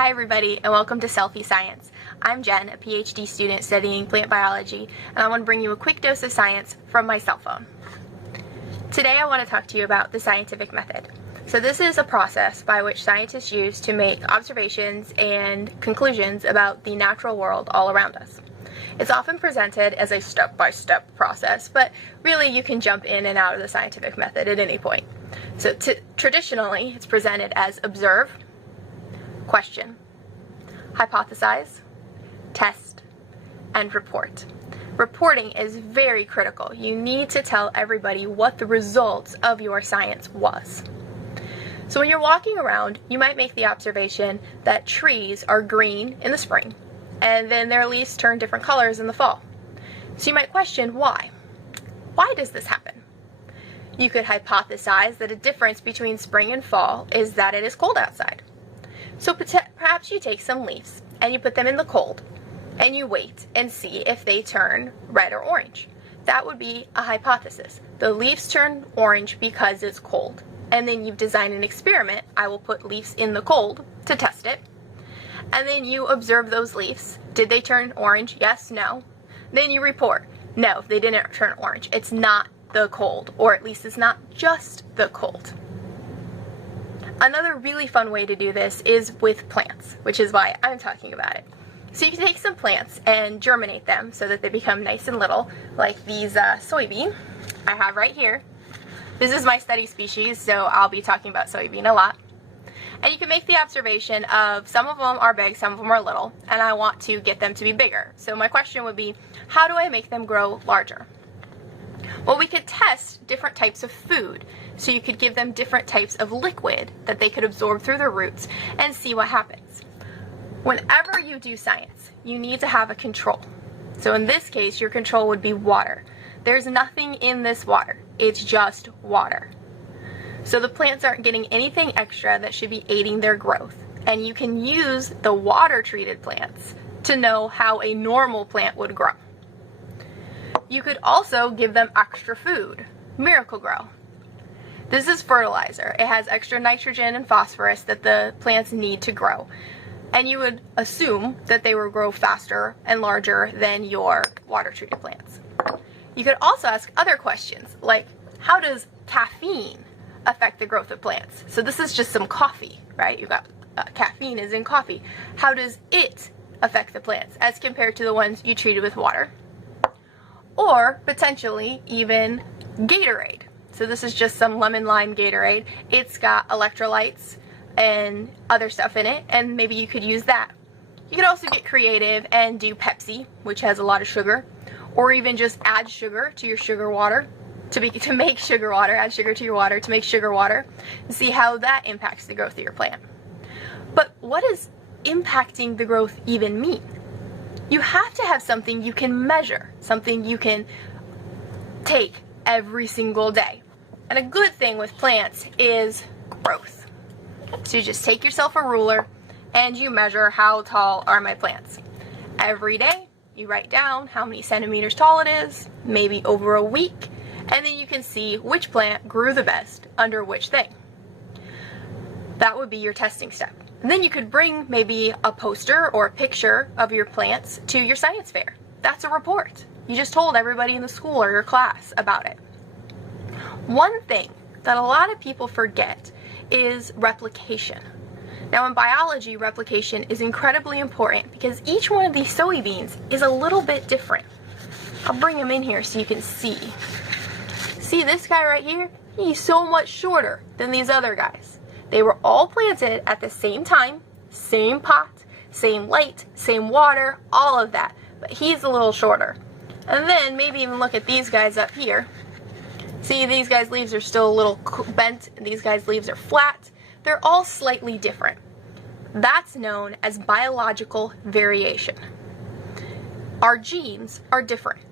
Hi everybody, and welcome to Cell-fie Science. I'm Jen, a PhD student studying plant biology, and I want to bring you a quick dose of science from my cell phone. Today I want to talk to you about the scientific method. So this is a process by which scientists use to make observations and conclusions about the natural world all around us. It's often presented as a step-by-step process, but really you can jump in and out of the scientific method at any point. So traditionally, it's presented as observe, question, hypothesize, test, and report. Reporting is very critical. You need to tell everybody what the results of your science was. So when you're walking around, you might make the observation that trees are green in the spring, and then their leaves turn different colors in the fall. So you might question why. Why does this happen? You could hypothesize that a difference between spring and fall is that it is cold outside. So perhaps you take some leaves and you put them in the cold and you wait and see if they turn red or orange. That would be a hypothesis. The leaves turn orange because it's cold. And then you've designed an experiment. I will put leaves in the cold to test it. And then you observe those leaves. Did they turn orange? Yes, no. Then you report. No, they didn't turn orange. It's not the cold, or at least it's not just the cold. Another really fun way to do this is with plants, which is why I'm talking about it. So you can take some plants and germinate them so that they become nice and little, like these soybean I have right here. This is my study species, so I'll be talking about soybean a lot. And you can make the observation of some of them are big, some of them are little, and I want to get them to be bigger. So my question would be, how do I make them grow larger? Well, we could test different types of food. So you could give them different types of liquid that they could absorb through their roots and see what happens. Whenever you do science, you need to have a control. So in this case, your control would be water. There's nothing in this water. It's just water. So the plants aren't getting anything extra that should be aiding their growth. And you can use the water-treated plants to know how a normal plant would grow. You could also give them extra food, Miracle-Gro. This is fertilizer. It has extra nitrogen and phosphorus that the plants need to grow. And you would assume that they will grow faster and larger than your water-treated plants. You could also ask other questions, like how does caffeine affect the growth of plants? So this is just some coffee, right? You've got caffeine is in coffee. How does it affect the plants as compared to the ones you treated with water? Or potentially even Gatorade. So this is just some lemon lime Gatorade. It's got electrolytes and other stuff in it, and maybe you could use that. You could also get creative and do Pepsi, which has a lot of sugar, or even just add sugar to your sugar water to make sugar water, add sugar to your water to make sugar water, and see how that impacts the growth of your plant. But what does impacting the growth even mean? You have to have something you can measure, something you can take every single day. And a good thing with plants is growth. So you just take yourself a ruler and you measure how tall are my plants. Every day you write down how many centimeters tall it is, maybe over a week, and then you can see which plant grew the best under which thing. That would be your testing step. And then you could bring maybe a poster or a picture of your plants to your science fair. That's a report. You just told everybody in the school or your class about it. One thing that a lot of people forget is replication. Now in biology, replication is incredibly important because each one of these soybeans is a little bit different. I'll bring him in here so you can see. See this guy right here? He's so much shorter than these other guys. They were all planted at the same time, same pot, same light, same water, all of that. But he's a little shorter. And then maybe even look at these guys up here. See, these guys' leaves are still a little bent, and these guys' leaves are flat. They're all slightly different. That's known as biological variation. Our genes are different.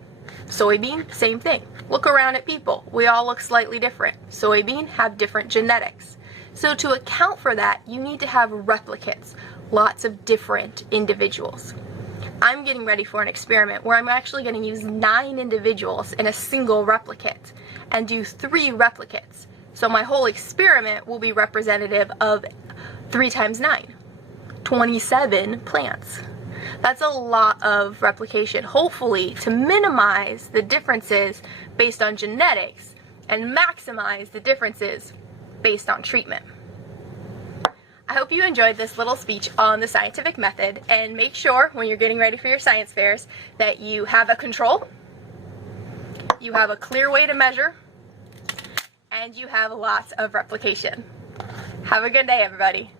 Soybean, same thing. Look around at people. We all look slightly different. Soybean have different genetics. So to account for that, you need to have replicates, lots of different individuals. I'm getting ready for an experiment where I'm actually going to use 9 individuals in a single replicate and do 3 replicates. So my whole experiment will be representative of 3 times 9. 27 plants. That's a lot of replication, hopefully to minimize the differences based on genetics and maximize the differences based on treatment. I hope you enjoyed this little speech on the scientific method, and make sure when you're getting ready for your science fairs that you have a control, you have a clear way to measure, and you have lots of replication. Have a good day, everybody.